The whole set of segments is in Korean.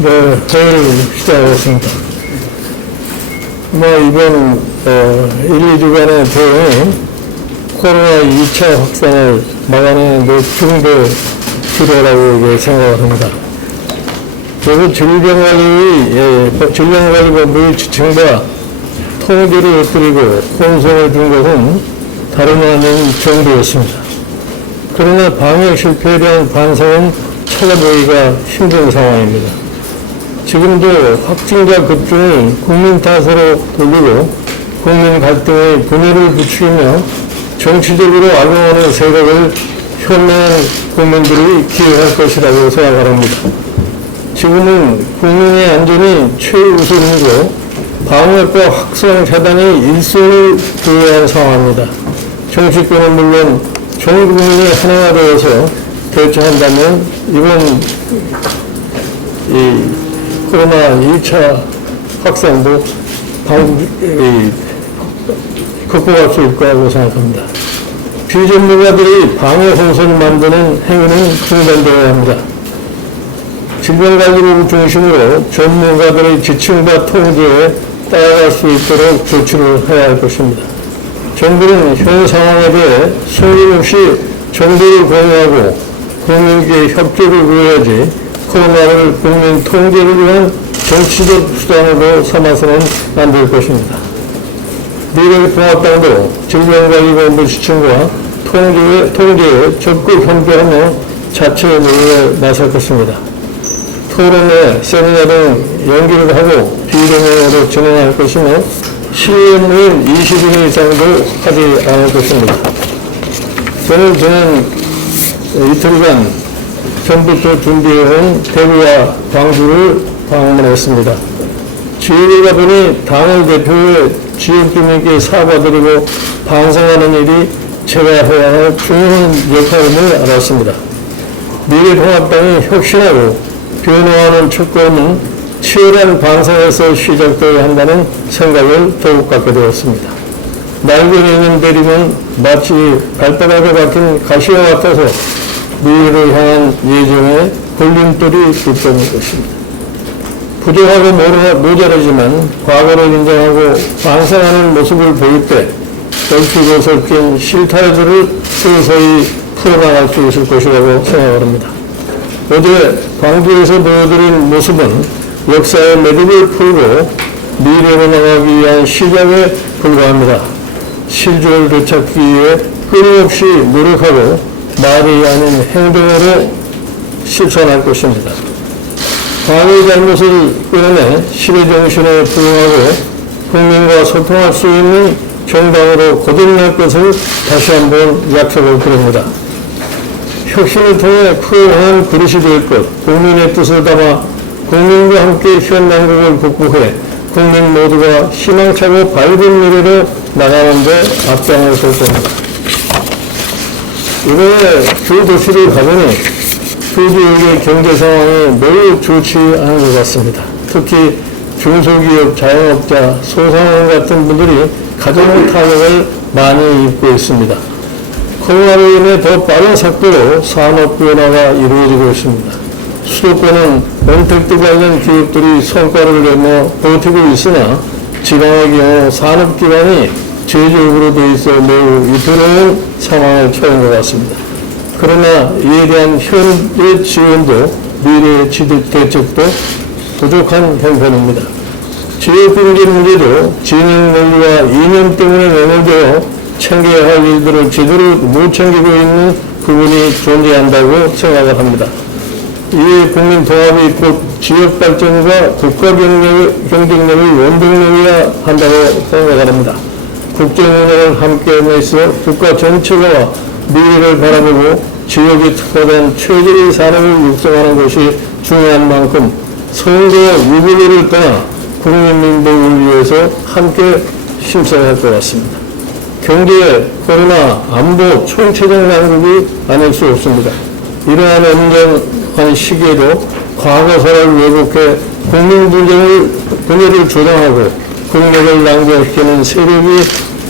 네, 회의를 시작하겠습니다. 이번 1, 2주간의 대응이 코로나 2차 확산을 막아내는 데 중대 필요라고 생각합니다. 그리고 질병관리본부의 지침과 통제를 엇들이고 혼선을 준 것은 다름 아닌 정부였습니다. 그러나 방역 실패에 대한 반성은 찾아보기가 힘든 상황입니다. 지금도 확진자 급증을 국민 탓으로 돌리고 국민 갈등의 분열을 부추기며 정치적으로 악용하는 세력을 현명한 국민들이 기억할 것이라고 생각합니다. 지금은 국민의 안전이 최우선이고 방역과 확산 차단이 1순위를 두어야 할 상황입니다. 정치권은 물론 전 국민이 하나가 되어서 대처한다면 이번 코로나 2차 확산도 극복할 수 있을 거라고 생각합니다. 비전문가들이 방역 혼선을 만드는 행위는 중단되어야 합니다. 질병관리본부 중심으로 전문가들의 지침과 통제에 따라갈 수 있도록 조치를 해야 할 것입니다. 정부는 현 상황에 대해 소임없이 정보를 공유하고 국민에게 협조를 구해야지 코로나를 국민 통제를 위한 정치적 수단으로 삼아서는 안 될 것입니다. 미래통합당도 질병관리본부 지침과 통제에 적극 협조하며 자체 노력에 나설 것입니다. 토론회, 세미나 등 연기를 하고 비대면으로 진행할 것이며 시행은 20일 이상도 하지 않을 것입니다. 저는 지난 이틀간 전부터 준비해온 대구와 광주를 방문했습니다. 지역에 가보니 당을 대표해 지역주민께 사과드리고 반성하는 일이 제가 해야 할 중요한 역할임을 알았습니다. 미래통합당이 혁신하고 변화하는 촉구는 치열한 반성에서 시작되어야 한다는 생각을 더욱 갖게 되었습니다. 날개에 있는 대림은 마치 발바닥에 박힌 가시와 같아서 미래를 향한 예정에 걸림돌이 있다는 것입니다. 부족하고 모자라지만 과거를 인정하고 반성하는 모습을 보일 때 얽히고 섞인 실타래들을 서서히 풀어나갈 수 있을 것이라고 생각합니다. 어제 광주에서 보여드린 모습은 역사의 매듭을 풀고 미래로 나가기 위한 시작에 불과합니다. 실존을 되찾기 위해 끊임없이 노력하고 말이 아닌 행동으로 실천할 것입니다. 과거의 잘못을 끌어내 시대 정신에 부응하고 국민과 소통할 수 있는 정당으로 거듭날 것을 다시 한번 약속을 드립니다. 혁신을 통해 푸른한 그릇이 될 것, 국민의 뜻을 담아 국민과 함께 현난국을 극복해 국민 모두가 희망차고 밝은 미래로 나가는 데 앞장을 설 겁니다. 이번에 두 도시를 가보니 두 지역의 경제 상황이 매우 좋지 않은 것 같습니다. 특히 중소기업, 자영업자, 소상공 같은 분들이 가장 타격을 많이 입고 있습니다. 코로나로 인해 더 빠른 속도로 산업 변화가 이루어지고 있습니다. 수도권은 언택트 관련 기업들이 성과를 내며 버티고 있으나 지방의 경우 산업기반이 제조업으로 되어 있어 매우 위태로운 상황에 처한 것 같습니다. 그러나 이에 대한 현재 지원도 미래 대책도 부족한 형편입니다. 지역경제 문제도 진행 논리와 이념 때문에 매몰되어 챙겨야 할 일들을 제대로 못 챙기고 있는 부분이 존재한다고 생각을 합니다. 이에 국민 통합이 곧 지역 발전과 국가 경쟁력을 원동력이어야 한다고 생각합니다. 국제문화를 함께 하면서 국가 전체가 미래를 바라보고 지역에 특화된 최적의 산업을 육성하는 것이 중요한 만큼 선거와 위기를 떠나 국민 민복을 위해서 함께 힘써야 할 것 같습니다. 경제, 코로나, 안보, 총체적 난국이 아닐 수 없습니다. 이러한 엄정한 시기에도 과거사를 왜곡해 국민 분열을 조장하고 국력을 낭비시키는 세력이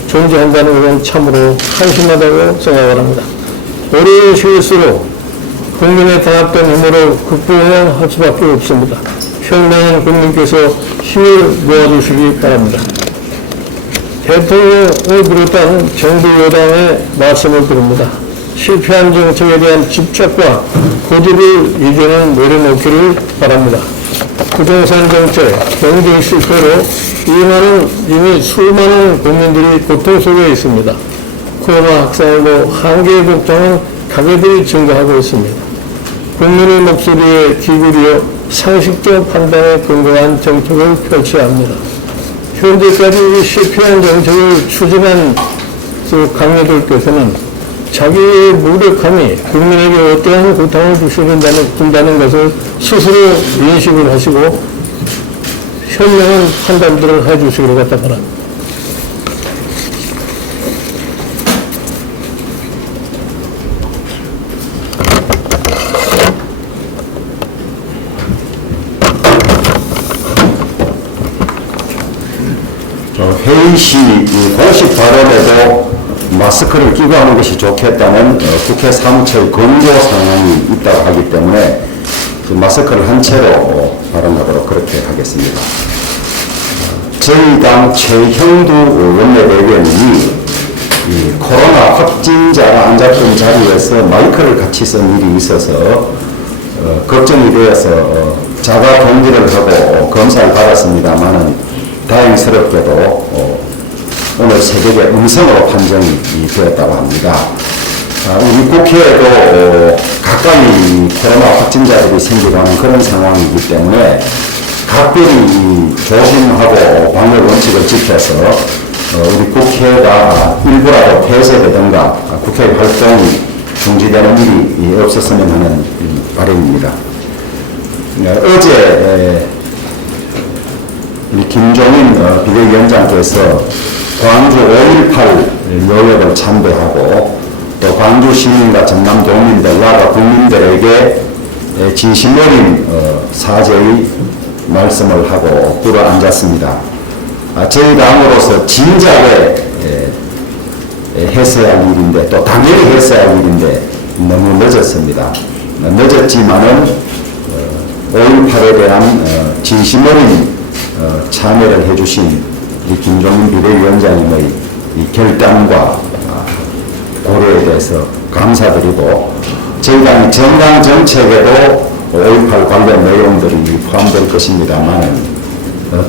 존재한다는 것은 참으로 한심하다고 생각을 합니다. 어려운 시일수록 국민의 단합된 힘으로 극복해야 할 수밖에 없습니다. 현명한 국민께서 힘을 모아주시기 바랍니다. 대통령을 비롯한 정부 여당의 말씀을 드립니다. 실패한 정책에 대한 집착과 고집을 이제는 내려놓기를 바랍니다. 부동산 정책, 경제 실패로 이미 수많은 국민들이 고통 속에 있습니다. 코로나 확산으로 한계 복장은 가게들이 증가하고 있습니다. 국민의 목소리에 기울여 상식적 판단에 근거한 정책을 펼쳐야 합니다. 현재까지 실패한 정책을 추진한 강요들께서는 자기의 무력함이 국민에게 어떠한 고통을 준다는 것을 스스로 인식을 하시고 현명한 판단들을 해주시기를 바랍니다. 회의 시 공식 발언에도 마스크를 끼고 하는 것이 좋겠다는 국회 사무처의 권고 사항이 있다고 하기 때문에 마스크를 한 채로 발언하도록 그렇게 하겠습니다. 저희 당 최형두 원내대변인이 코로나 확진자가 앉았던 자리에서 마이크를 같이 쓴 일이 있어서 걱정이 되어서 자가 격리를 하고 검사를 받았습니다만은 다행스럽게도 오늘 새벽에 음성으로 판정이 되었다고 합니다. 우리 국회에도 가까이 코로나 확진자들이 생기고 하는 그런 상황이기 때문에 각별히 조심하고 방역 원칙을 지켜서 우리 국회가 일부라도 폐쇄되든가 국회 활동이 중지되는 일이 없었으면 하는 바람입니다. 어제 우리 김종인 비대위원장께서 광주 5.18 묘역을 참배하고 또 광주 시민과 전남 도민들, 나아가 국민들에게 진심 어린 사죄의 말씀을 하고 꿇어앉았습니다. 저희 당으로서 진작에 했어야 할 일인데 또 당연히 했어야 할 일인데 너무 늦었습니다. 늦었지만은 5.18에 대한 진심 어린 참여를 해주신 이 김종인 비대위원장님의 이 결단과 고려에 대해서 감사드리고 저희 당의 정당 정책에도 5.18 관련 내용들이 포함될 것입니다만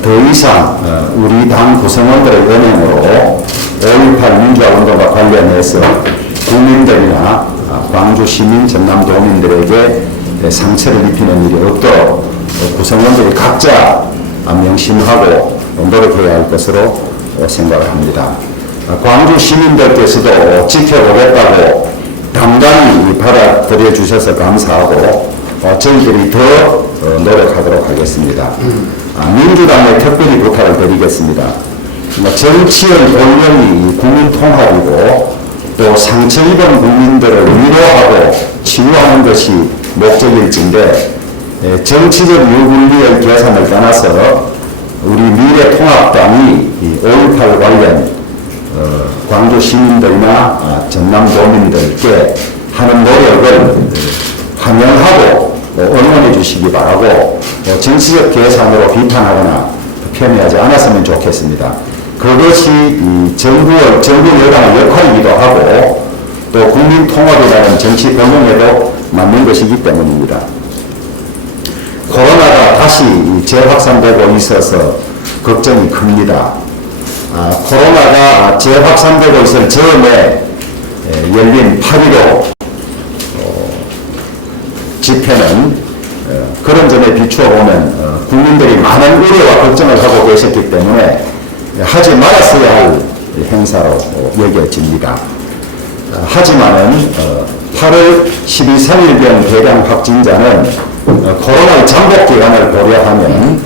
더 이상 우리 당 구성원들의 은행으로 5.18 민주화운동과 관련해서 국민들이나 광주 시민, 전남 도민들에게 상처를 입히는 일이 없도록 구성원들이 각자 명심하고 노력해야 할 것으로 생각을 합니다. 광주 시민들께서도 지켜보겠다고 당당히 받아들여 주셔서 감사하고 저희들이 더 노력하도록 하겠습니다. 민주당에 특별히 부탁을 드리겠습니다. 정치의 본령이 국민 통합이고 또 상처 입은 국민들을 위로하고 치유하는 것이 목적일진데 정치적 유불리의 계산을 떠나서 우리 미래통합당이 5.18 관련 광주 시민들이나 전남 도민들께 하는 노력을 환영하고 응원해 주시기 바라고 정치적 계산으로 비판하거나 편애하지 않았으면 좋겠습니다. 그것이 정부 여당의 역할이기도 하고 또 국민통합이라는 정치 번영에도 맞는 것이기 때문입니다. 코로나가 다시 재확산되고 있어서 걱정이 큽니다. 코로나가 재확산되고 있을 즈음에 열린 8.15 집회는 그런 점에 비추어 보면 국민들이 많은 우려와 걱정을 하고 계셨기 때문에 하지 말았어야 할 행사로 여겨집니다. 하지만은 8월 12.3일경 대량 확진자는 코로나의 잠복 기간을 고려하면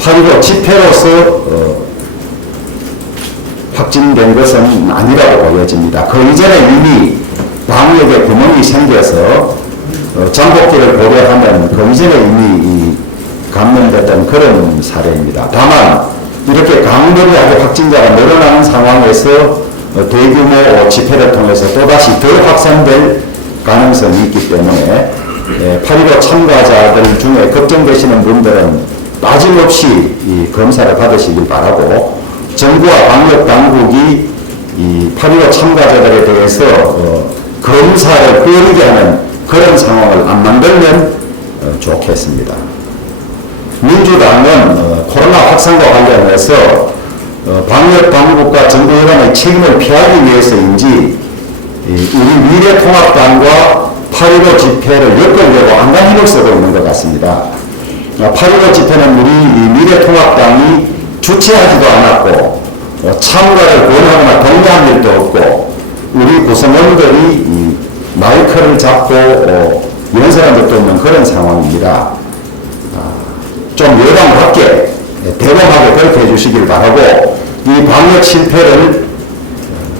8.15 집회로서 확진된 것은 아니라고 보여집니다. 그 이전에 이미 방역에 구멍이 생겨서 잠복기를 고려하면 그 이전에 이미 감염됐던 그런 사례입니다. 다만 이렇게 강력하게 확진자가 늘어나는 상황에서 대규모 집회를 통해서 또다시 더 확산될 가능성이 있기 때문에 8.15 참가자들 중에 걱정되시는 분들은 빠짐없이 이 검사를 받으시길 바라고, 정부와 방역당국이 이 8.15 참가자들에 대해서 검사를 꺼리게 하는 그런 상황을 안 만들면 좋겠습니다. 민주당은 코로나 확산과 관련해서 방역당국과 정부 여당의 책임을 피하기 위해서인지 우리 미래통합당과 8.15 집회를 엮으려고 안간 힘을 쓰고 있는 것 같습니다. 8.15 집회는 우리 미래통합당이 주최하지도 않았고 참가를 권하거나 독려한 일도 없고, 우리 구성원들이 마이크를 잡고 연설한 적도 없는 그런 상황입니다. 좀 여당답게 대범하게 그렇게 해주시길 바라고, 이 방역 실패를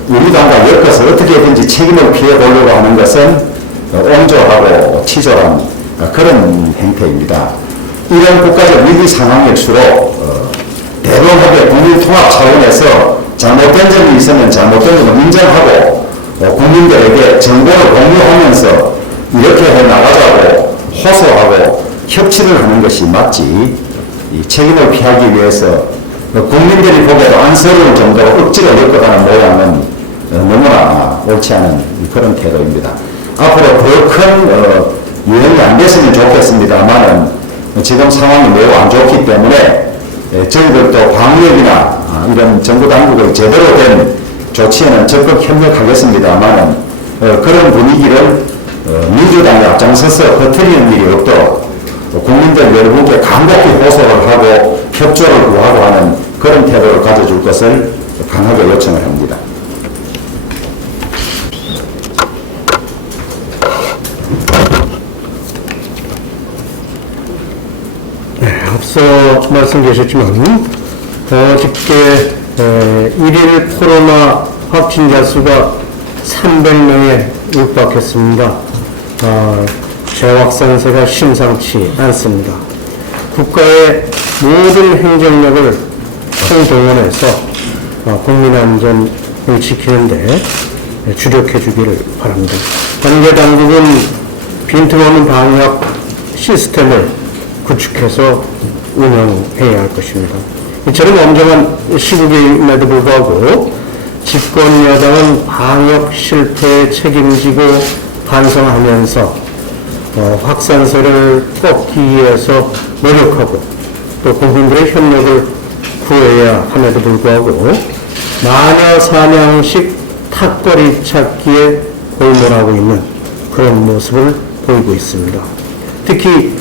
우리 당과 엮어서 어떻게든지 책임을 피해보려고 하는 것은 온조하고 치졸한 그런 행태입니다. 이런 국가적 위기 상황일수록 대범하게 국민 통합 차원에서 잘못된 점이 있으면 잘못된 점을 인정하고 국민들에게 정보를 공유하면서 이렇게 해 나가자고 호소하고 협치를 하는 것이 맞지, 이 책임을 피하기 위해서 국민들이 보기에도 안쓰러울 정도로 억지로 엮어가는 모양은 너무나 옳지 않은 그런 태도입니다. 앞으로 더 큰 유행이 안 됐으면 좋겠습니다만은 지금 상황이 매우 안 좋기 때문에 저희들도 방역이나 이런 정부 당국의 제대로 된 조치에는 적극 협력하겠습니다만은 그런 분위기를 민주당이 앞장서서 흐트리는 일이 없도록 국민들 여러분께 간곡히 호소를 하고 협조를 구하고 하는 그런 태도를 가져줄 것을 강하게 요청을 합니다. 앞서 말씀 주셨지만 어저께 1일 코로나 확진자 수가 300명에 육박했습니다. 재확산세가 심상치 않습니다. 국가의 모든 행정력을 총동원해서 국민안전을 지키는데 주력해 주기를 바랍니다. 관계당국은 빈틈없는 방역 시스템을 구축해서 운영해야 할 것입니다. 이처럼 엄정한 시국임에도 불구하고 집권 여당은 방역 실패에 책임지고 반성하면서 확산세를 꺾기 위해서 노력하고 또 국민들의 협력을 구해야 함에도 불구하고 마녀 사냥식 탁거리 찾기에 골몰하고 있는 그런 모습을 보이고 있습니다. 특히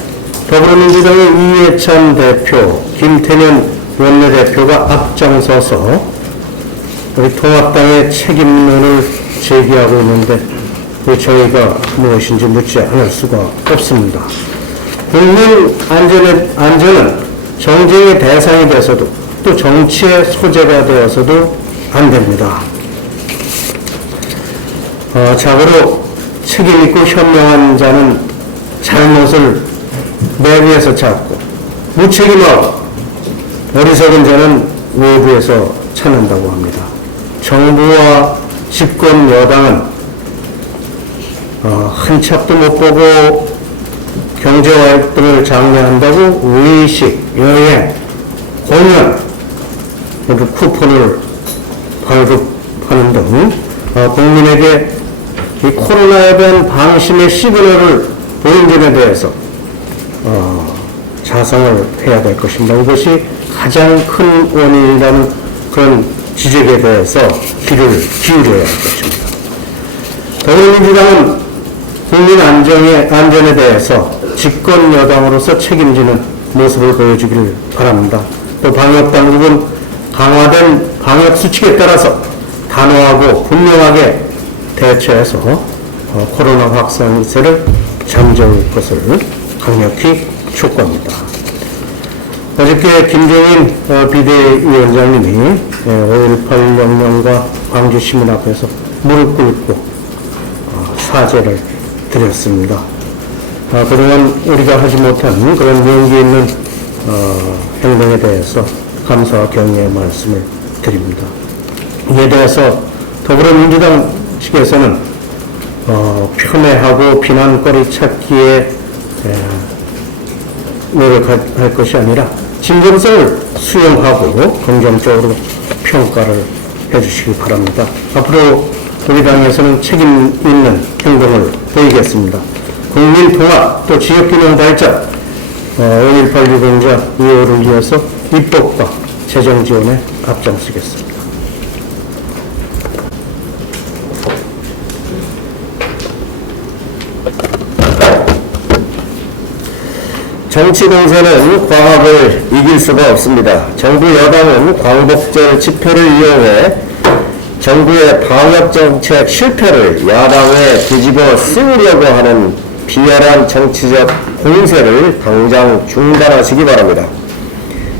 더불어민주당의 이해찬 대표, 김태년 원내대표가 앞장서서 우리 통합당의 책임론을 제기하고 있는데 저희가 무엇인지 묻지 않을 수가 없습니다. 국민 안전은 정쟁의 대상이 돼서도 또 정치의 소재가 되어서도 안 됩니다. 자고로 책임있고 현명한 자는 잘못을 내부에서 찾고 무책임하고 어리석은 자는 외부에서 찾는다고 합니다. 정부와 집권 여당은 한 척도 못 보고 경제활동을 장려한다고 외식, 여행, 공연, 쿠폰을 발급하는 등 국민에게 이 코로나에 대한 방심의 시그널을 보인 점에 대해서 자성을 해야 될 것입니다. 이것이 가장 큰 원인이라는 그런 지적에 대해서 귀를 기울여야 할 것입니다. 더불어민주당은 국민 안전에 대해서 집권 여당으로서 책임지는 모습을 보여주기를 바랍니다. 또 방역당국은 강화된 방역수칙에 따라서 단호하고 분명하게 대처해서 코로나 확산세를 잠재울 것을 강력히 촉구합니다. 어저께 김종인 비대위원장님이 5.18 영령과 광주시민 앞에서 무릎 꿇고 사죄를 드렸습니다. 그동안 우리가 하지 못한 그런 용기 있는 행동에 대해서 감사와 경의의 말씀을 드립니다. 이에 대해서 더불어민주당 측에서는 폄훼하고 비난거리 찾기에 노력할 것이 아니라 진정성을 수용하고 긍정적으로 평가를 해주시기 바랍니다. 앞으로 우리 당에서는 책임 있는 행동을 보이겠습니다. 국민 통합 또 지역균형 발전, 5.18 유공자 이후를 위해서 입법과 재정 지원에 앞장서겠습니다. 정치 공세는 과학을 이길 수가 없습니다. 정부 여당은 광복절 집회를 이용해 정부의 방역정책 실패를 야당에 뒤집어 쓰으려고 하는 비열한 정치적 공세를 당장 중단하시기 바랍니다.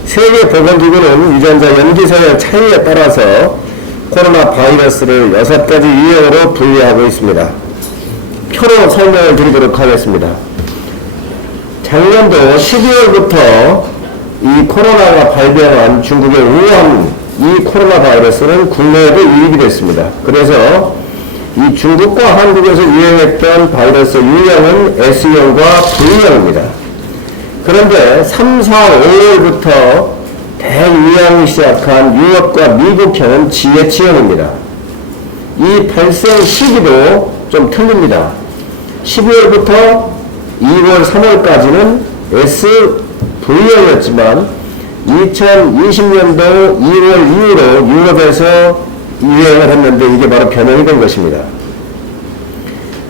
세계보건기구는 유전자 염기서열 차이에 따라서 코로나 바이러스를 6가지 유형으로 분류하고 있습니다. 표로 설명을 드리도록 하겠습니다. 작년도 12월부터 이 코로나가 발병한 중국의 우한 이 코로나 바이러스는 국내에도 유입이 됐습니다. 그래서 이 중국과 한국에서 유행했던 바이러스 유형은 S형과 V형입니다. 그런데 3, 4, 5월부터 대유행이 시작한 유럽과 미국형은 GH형입니다. 이 발생 시기도 좀 틀립니다. 12월부터 2월, 3월까지는 SV형이었지만 2020년도 2월 이후로 유럽에서 유행을 했는데 이게 바로 변형이 된 것입니다.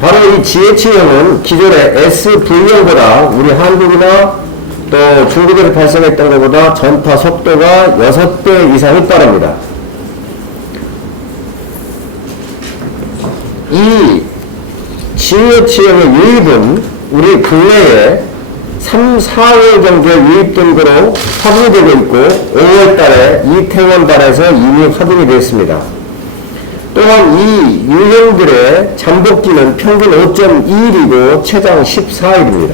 바로 이 GH형은 기존의 SV형보다 우리 한국이나 또 중국에서 발생했던 것보다 전파 속도가 6배 이상이 빠릅니다. 이 GH형의 유입은 우리 국내에 3, 4월 정도에 유입된 거로 확인이 되고 있고 5월 달에 이태원발에서 이미 확인이 됐습니다. 또한 이 유형들의 잠복기는 평균 5.2일이고 최장 14일입니다.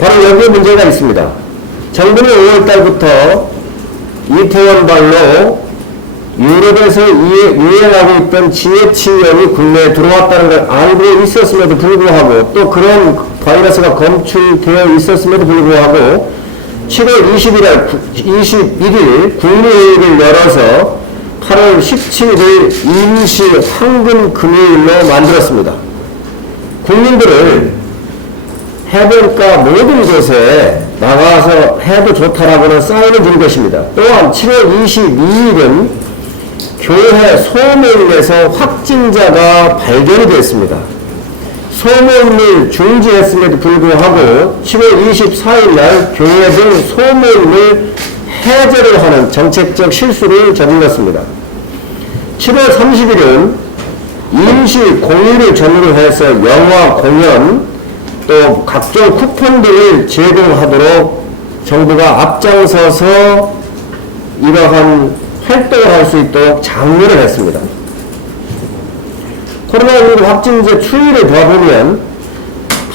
바로 여기에 문제가 있습니다. 정부는 5월 달부터 이태원발로 유럽에서 유행하고 있던 GH형이 국내에 들어왔다는 걸 알고 있었음에도 불구하고 또 그런 바이러스가 검출되어 있었음에도 불구하고 7월 21일 국무회의를 열어서 8월 17일 임시 황금 금요일로 만들었습니다. 국민들을 해변가 모든 곳에 나가서 해도 좋다라고는 사인을 준 것입니다. 또한 7월 22일은 교회 소모임에서 확진자가 발견이 됐습니다. 소모임을 중지했음에도 불구하고 7월 24일 날 교회 등 소모임을 해제를 하는 정책적 실수를 저질렀습니다. 7월 30일은 임시 공휴일을 전후로 해서 영화, 공연, 또 각종 쿠폰 등을 제공하도록 정부가 앞장서서 이러한 활동을 할 수 있도록 장려를 했습니다. 코로나19 확진자 추이를 봐보면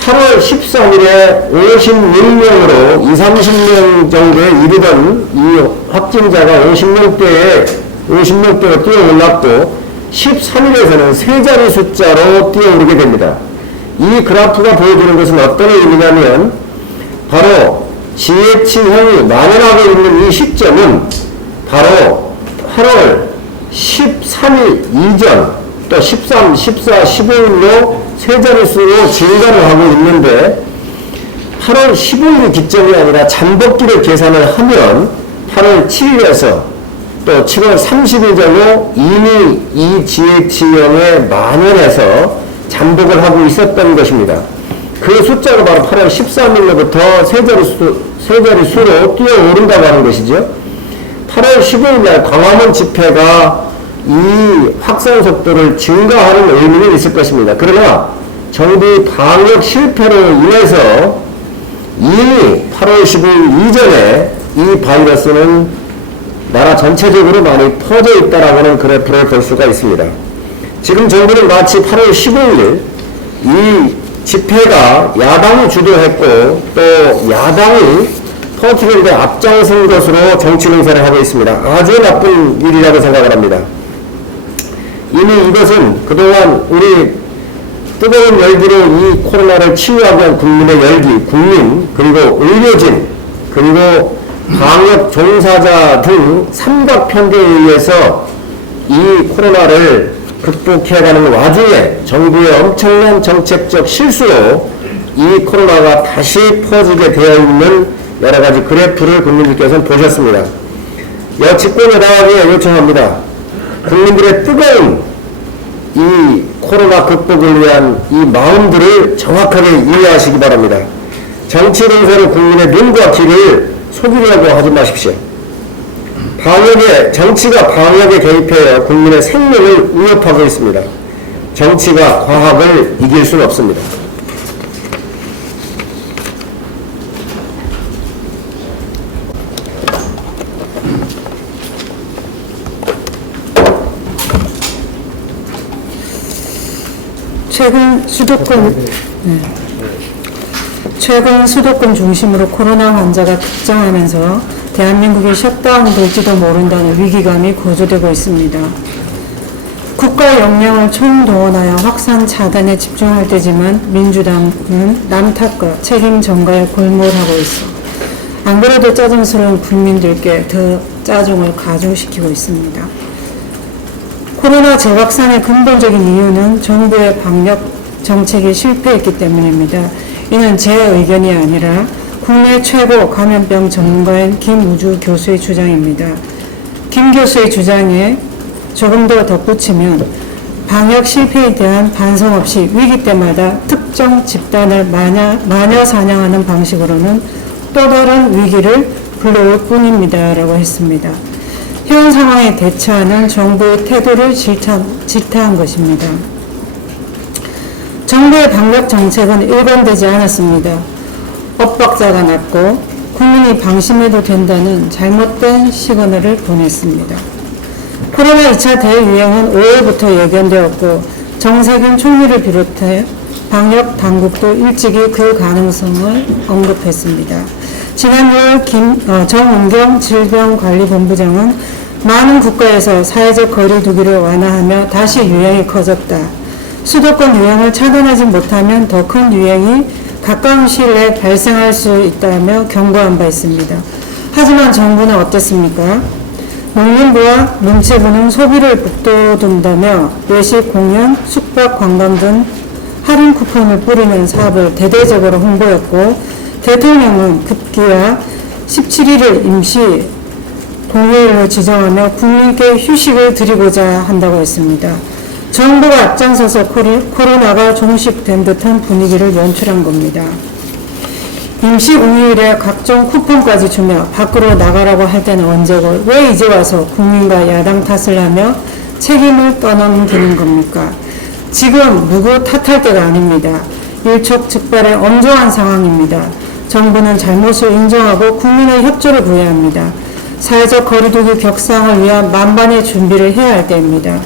8월 13일에 56명으로 20-30명 정도에 이르던 이 확진자가 50명대로 뛰어올랐고 13일에서는 세 자리 숫자로 뛰어오르게 됩니다. 이 그래프가 보여주는 것은 어떤 의미냐면 바로 GH형이 만연하고 있는 이 시점은 바로 8월 13일 이전 또 13, 14, 15일로 세 자릿수로 증가를 하고 있는데 8월 15일이 기점이 아니라 잠복기를 계산을 하면 8월 7일에서 또 7월 30일 전후 이미 이 GH형에 만연해서 잠복을 하고 있었던 것입니다. 그 숫자가 바로 8월 13일로부터 세 자릿수로 뛰어오른다고 하는 것이죠. 8월 15일 날 광화문 집회가 이 확산 속도를 증가하는 의미는 있을 것입니다. 그러나 정부의 방역 실패로 인해서 이미 8월 15일 이전에 이 바이러스는 나라 전체적으로 많이 퍼져 있다라고는 그래프를 볼 수가 있습니다. 지금 정부는 마치 8월 15일 이 집회가 야당이 주도했고 또 야당이 터뜨리는 데 앞장선 것으로 정치 공세를 하고 있습니다. 아주 나쁜 일이라고 생각을 합니다. 이미 이것은 그동안 우리 뜨거운 열기로 이 코로나를 치유하기 위한 국민의 열기, 국민, 그리고 의료진, 그리고 방역 종사자 등 삼각편대에 의해서 이 코로나를 극복해가는 와중에 정부의 엄청난 정책적 실수로 이 코로나가 다시 퍼지게 되어 있는 여러 가지 그래프를 국민들께서는 보셨습니다. 여치권 여당에게 요청합니다. 국민들의 뜨거운 이 코로나 극복을 위한 이 마음들을 정확하게 이해하시기 바랍니다. 정치 공세로 국민의 눈과 귀를 속이려고 하지 마십시오. 정치가 방역에 개입하여 국민의 생명을 위협하고 있습니다. 정치가 과학을 이길 수는 없습니다. 최근 수도권 중심으로 코로나 환자가 급증하면서 대한민국이 셧다운 될지도 모른다는 위기감이 고조되고 있습니다. 국가 역량을 총동원하여 확산 차단에 집중할 때지만 민주당은 남 탓과 책임 전가에 골몰하고 있어 안 그래도 짜증스러운 국민들께 더 짜증을 가중시키고 있습니다. 코로나 재확산의 근본적인 이유는 정부의 방역 정책이 실패했기 때문입니다. 이는 제 의견이 아니라 국내 최고 감염병 전문가인 김우주 교수의 주장입니다. 김 교수의 주장에 조금 더 덧붙이면 방역 실패에 대한 반성 없이 위기 때마다 특정 집단을 마녀 사냥하는 방식으로는 또 다른 위기를 불러올 뿐입니다. 라고 했습니다. 현 상황에 대처하는 정부의 태도를 질타한 것입니다. 정부의 방역 정책은 일관되지 않았습니다. 엇박자가 났고 국민이 방심해도 된다는 잘못된 시그널을 보냈습니다. 코로나 2차 대유행은 5월부터 예견되었고 정세균 총리를 비롯해 방역 당국도 일찍이 그 가능성을 언급했습니다. 지난 6월 정은경 질병관리본부장은 많은 국가에서 사회적 거리 두기를 완화하며 다시 유행이 커졌다. 수도권 유행을 차단하지 못하면 더 큰 유행이 가까운 시일 내에 발생할 수 있다며 경고한 바 있습니다. 하지만 정부는 어땠습니까? 농림부와 문체부는 소비를 북돋운다며 외식, 공연, 숙박, 관광 등 할인 쿠폰을 뿌리는 사업을 대대적으로 홍보했고 대통령은 급기야 17일을 임시 공휴일로 지정하며 국민께 휴식을 드리고자 한다고 했습니다. 정부가 앞장서서 코로나가 종식된 듯한 분위기를 연출한 겁니다. 임시 공휴일에 각종 쿠폰까지 주며 밖으로 나가라고 할 때는 언제고 왜 이제 와서 국민과 야당 탓을 하며 책임을 떠넘기는 겁니까? 지금 누구 탓할 때가 아닙니다. 일촉즉발의 엄중한 상황입니다. 정부는 잘못을 인정하고 국민의 협조를 구해야 합니다. 사회적 거리두기 격상을 위한 만반의 준비를 해야 할 때입니다.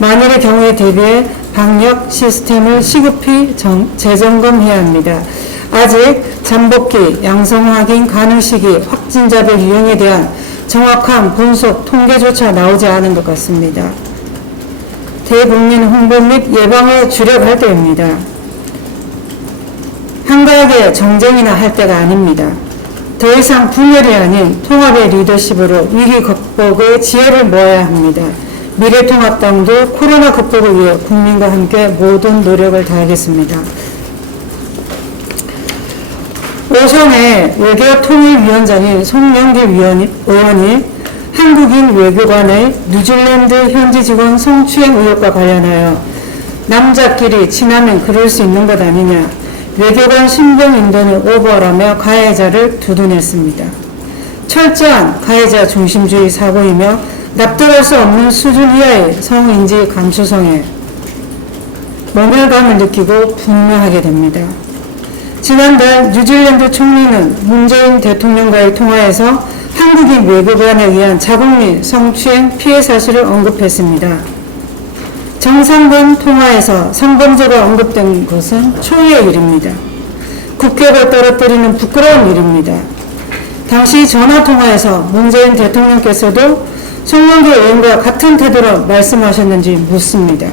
만일의 경우에 대비해 방역 시스템을 시급히 재점검해야 합니다. 아직 잠복기, 양성 확인 가능 시기, 확진자별 유형에 대한 정확한 분석, 통계조차 나오지 않은 것 같습니다. 대국민 홍보 및 예방에 주력할 때입니다. 한가하게 정쟁이나 할 때가 아닙니다. 더 이상 분열이 아닌 통합의 리더십으로 위기 극복의 지혜를 모아야 합니다. 미래통합당도 코로나 극복을 위해 국민과 함께 모든 노력을 다하겠습니다. 오전에 외교통일위원장인 송영길 의원이 한국인 외교관의 뉴질랜드 현지 직원 성추행 의혹과 관련하여 남자끼리 친하면 그럴 수 있는 것 아니냐, 외교관 신병 인도는 오버라며 가해자를 두둔했습니다. 철저한 가해자 중심주의 사고이며 납득할 수 없는 수준 이하의 성인지 감수성에 모멸감을 느끼고 분노하게 됩니다. 지난달 뉴질랜드 총리는 문재인 대통령과의 통화에서 한국인 외교관에 의한 자국 및 성추행 피해 사실을 언급했습니다. 정상근 통화에서 성범죄가 언급된 것은 초유의 일입니다. 국격을 떨어뜨리는 부끄러운 일입니다. 당시 전화통화에서 문재인 대통령께서도 송영길 의원과 같은 태도로 말씀하셨는지 묻습니다.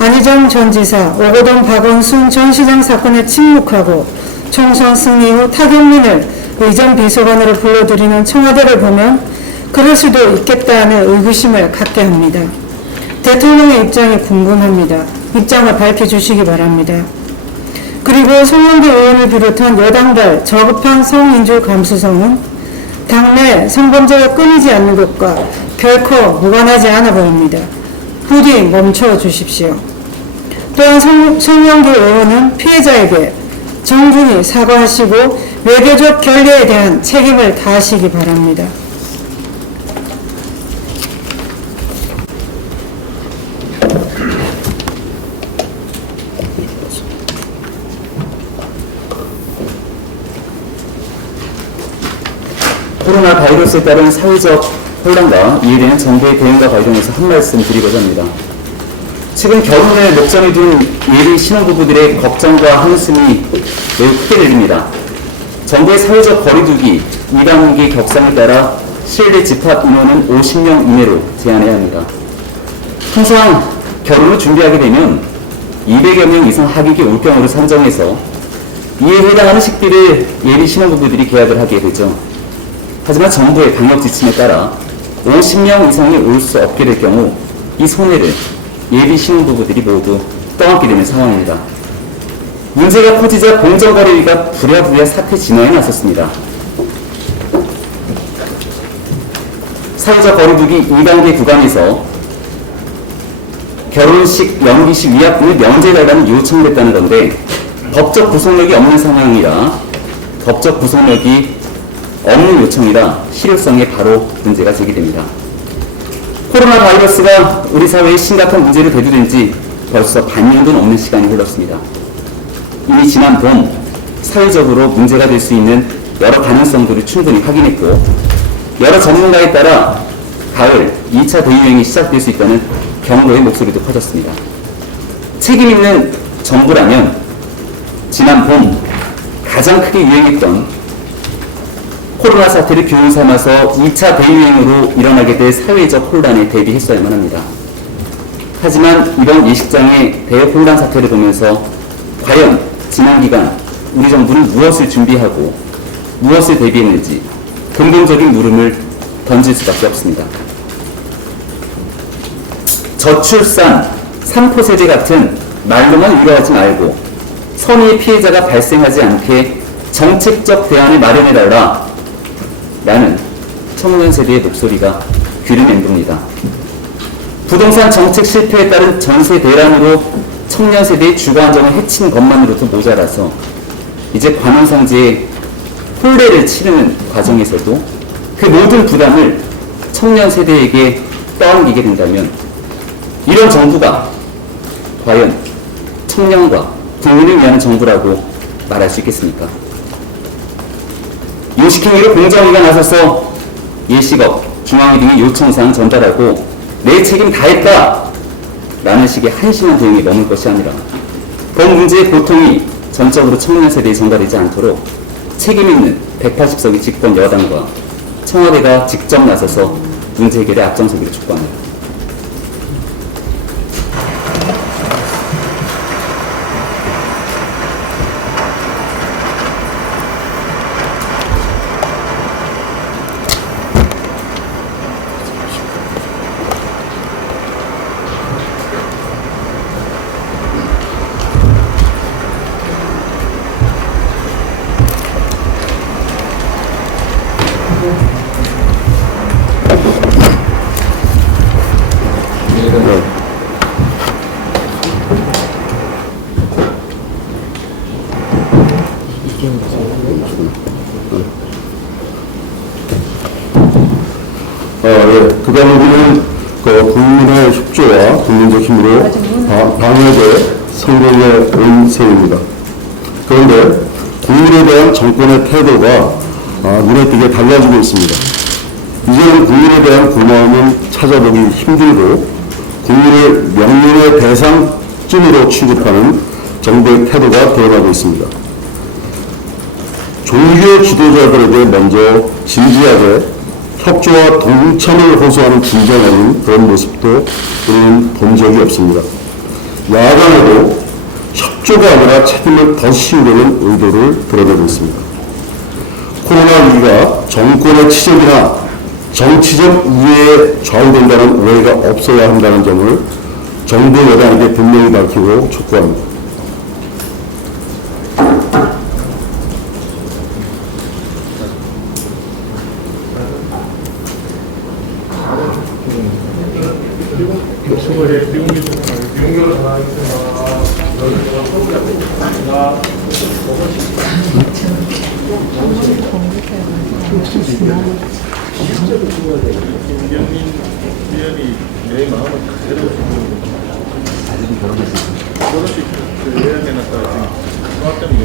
안희정 전 지사, 오거돈 박원순 전 시장 사건에 침묵하고 총선 승리 후 타경민을 의전 비서관으로 불러들이는 청와대를 보면 그럴 수도 있겠다는 의구심을 갖게 합니다. 대통령의 입장이 궁금합니다. 입장을 밝혀주시기 바랍니다. 그리고 송영길 의원을 비롯한 여당발 저급한 성인주 감수성은 당내 성범죄가 끊이지 않는 것과 결코 무관하지 않아 보입니다. 부디 멈춰 주십시오. 또한 송영길 의원은 피해자에게 정중히 사과하시고 외교적 결례에 대한 책임을 다하시기 바랍니다. 코로나 바이러스에 따른 사회적 혼란과 이에 대한 정부의 대응과 관련해서 한 말씀 드리고자 합니다. 최근 결혼을 목전에 둔 예비 신혼부부들의 걱정과 한숨이 매우 크게 들립니다. 정부의 사회적 거리두기 2단계 격상에 따라 실내 집합 인원은 50명 이내로 제한해야 합니다. 항상 결혼을 준비하게 되면 200여 명 이상 하객이 올 경우를 산정해서 이에 해당하는 식비를 예비 신혼부부들이 계약을 하게 되죠. 하지만 정부의 방역 지침에 따라 50명 이상이 올 수 없게 될 경우 이 손해를 예비 신혼부부들이 모두 떠안게 되는 상황입니다. 문제가 커지자 공정거래위가 부랴부랴 사태 진화에 나섰습니다. 사회적 거리두기 2단계 구간에서 결혼식, 연기식 위약금을 면제해달라는 요청을 했다는 건데 법적 구속력이 없는 상황이라 법적 구속력이 없는 요청이라 실효성에 바로 문제가 제기됩니다. 코로나 바이러스가 우리 사회에 심각한 문제로 대두된 지 벌써 반년도 넘는 시간이 흘렀습니다. 이미 지난 봄 사회적으로 문제가 될 수 있는 여러 가능성들을 충분히 확인했고 여러 전문가에 따라 가을 2차 대유행이 시작될 수 있다는 경고의 목소리도 커졌습니다. 책임 있는 정부라면 지난 봄 가장 크게 유행했던 코로나 사태를 교훈 삼아서 2차 대유행으로 일어나게 될 사회적 혼란에 대비했어야만 합니다. 하지만 이번 예식장의 대혼란 사태를 보면서 과연 지난 기간 우리 정부는 무엇을 준비하고 무엇을 대비했는지 근본적인 물음을 던질 수밖에 없습니다. 저출산, 3포 세대 같은 말로만 위로하지 말고 선의의 피해자가 발생하지 않게 정책적 대안을 마련해달라 라는 청년 세대의 목소리가 귀를 맴돕니다. 부동산 정책 실패에 따른 전세 대란으로 청년 세대의 주거 안정을 해친 것만으로도 모자라서 이제 관혼상제의 혼례를 치르는 과정에서도 그 모든 부담을 청년 세대에게 떠안기게 된다면 이런 정부가 과연 청년과 국민을 위한 정부라고 말할 수 있겠습니까? 요식행위로 공정위가 나서서 예식업, 중앙회 등의 요청사항 전달하고 내 책임 다했다 라는 식의 한심한 대응이 머물 것이 아니라 본 문제의 고통이 전적으로 청년 세대에 전달되지 않도록 책임 있는 180석의 집권 여당과 청와대가 직접 나서서 문제 해결에 앞장서기를 촉구합니다. 그다음에 우리는 국민의 협조와 국민적 힘으로 방역의 성공에 온 셈입니다. 그런데 국민에 대한 정권의 태도가 눈에 띄게 달라지고 있습니다. 이제는 국민에 대한 고마움은 찾아보기 힘들고 국민을 명령의 대상쯤으로 취급하는 정부의 태도가 드러나고 있습니다. 종교 지도자들에게 먼저 진지하게 협조와 동참을 호소하는 진정한 그런 모습도 우리는 본 적이 없습니다. 야당에도 협조가 아니라 책임을 더 씌우려는 의도를 드러내고 있습니다. 코로나19가 정권의 치적이나 정치적 이해에 좌우된다는 오해가 없어야 한다는 점을 정부 여당에게 분명히 밝히고 촉구합니다. 위원이 내 마음을 그대로 결혼식 예약해놨다가 지금 중학 때문에